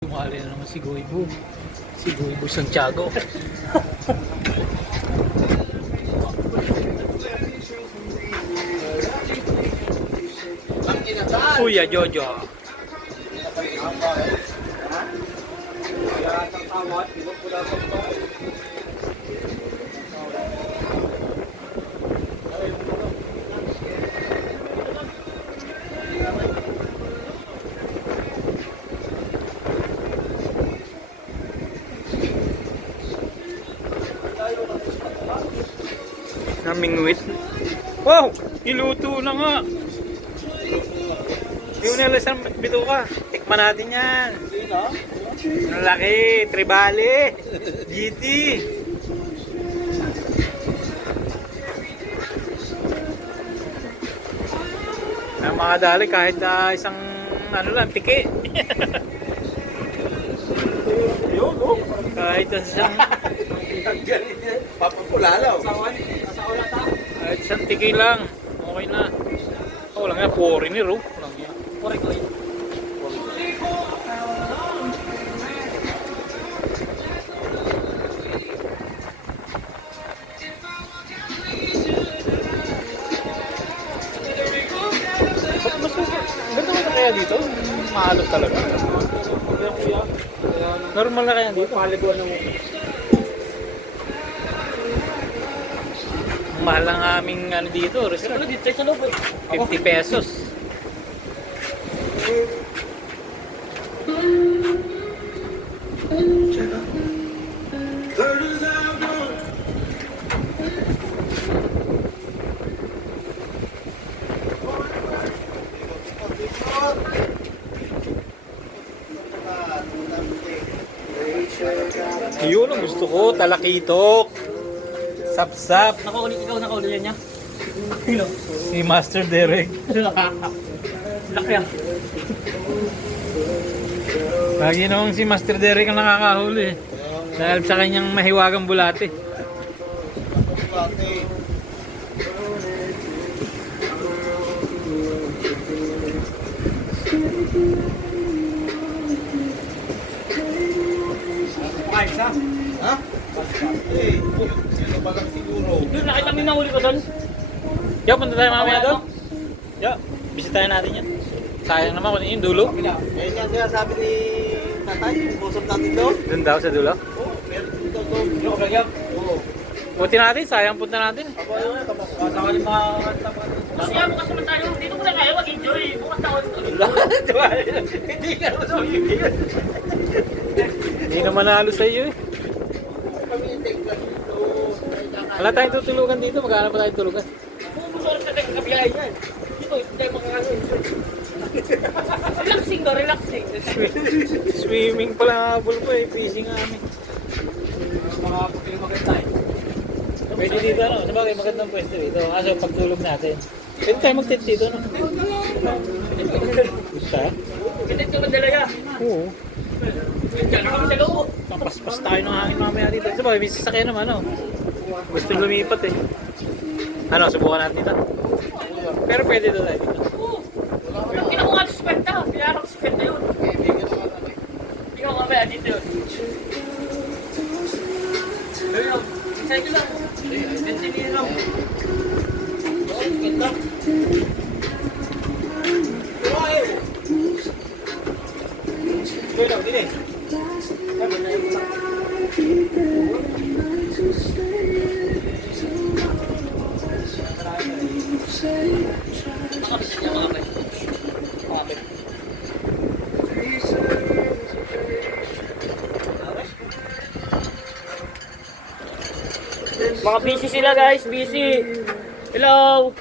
Sumali na naman si Goibo. Si Goibo Santiago. Kuya Jojo. Namingwit. Wow! Iluto na nga. Yung nilasan bito ka. Tikman natin yan. Ang laki. Tribale. GT. Ang mga dali kahit isang ano lang, piki. Kahit isang Papapulalaw. kahit isang tiki lang. Okay na. Oh, lang yan. Foreigner oh. Lang yan. Foreigner. Ganda ba kaya dito? Maalog talaga. Normal na kaya dito? Paliguan ng mahal ang aming ano dito, restaurant. 50 pesos. Yun ang gusto ko, talakitok. Sapsap. Ikaw nakauli niya. Sino? Si Master Derek. Laki ah. Lagi namang si Master Derek ang nakakahuli. Dahil sa kanyang mahiwagang bulate. Ay, sa? Ha? Eh, sino ba lang siguro? Doon nakita mo yung nahuli ko doon. Yo, punta tayo mamaya doon. Yo, bisitahin natin yan. Sayang naman kung yung dulo. Yan yan sila sabi ni tatay, yung usap natin doon. Doon daw sa dulo. Oo, meron dito doon. Yung kagayag. Oo. Buti natin, sayang punta natin. Ako ano nga, kasakaling makakanta pa. Kasi yan, bukas naman tayo. Dito ko na kaya mag-enjoy. Bukas na ako. Hindi ka naman sa yun. Hindi naman nalo sa iyo eh. Kami take lang dito. Wala tayong tutulugan dito, magkano pa tayong tulugan? Bukas oras na tayo kabiyahe yan. Dito, hindi tayo makakano-enjoy. Relaxing ba? Relaxing. Swimming pala nga habol ko eh, fishing nga kami. Mga puti maganda tayo. Pwede dito ano, sabagay magandang pwesto dito. Kaso pagtulog natin. Pwede tayo mag-tent dito no? Gusto ha? Pitit ka madala yan. Oo. Diyan na kami sa loob. Kapaspas tayo ng hangin mamaya dito. Sabagay, may sasakyan naman no? Gusto lumipat eh. Ano, subukan natin dito. Pero pwede doon tayo dito. Pero kinuha nga sa kwenta. Pinarang sa kwenta yun. Hindi ko mamaya dito yun. Ayun, isay ko lang. Identity lang. Kwenta. Ito lang, din eh. Makapit niya, makapit. Makapit. Mga busy sila guys, busy. Hello.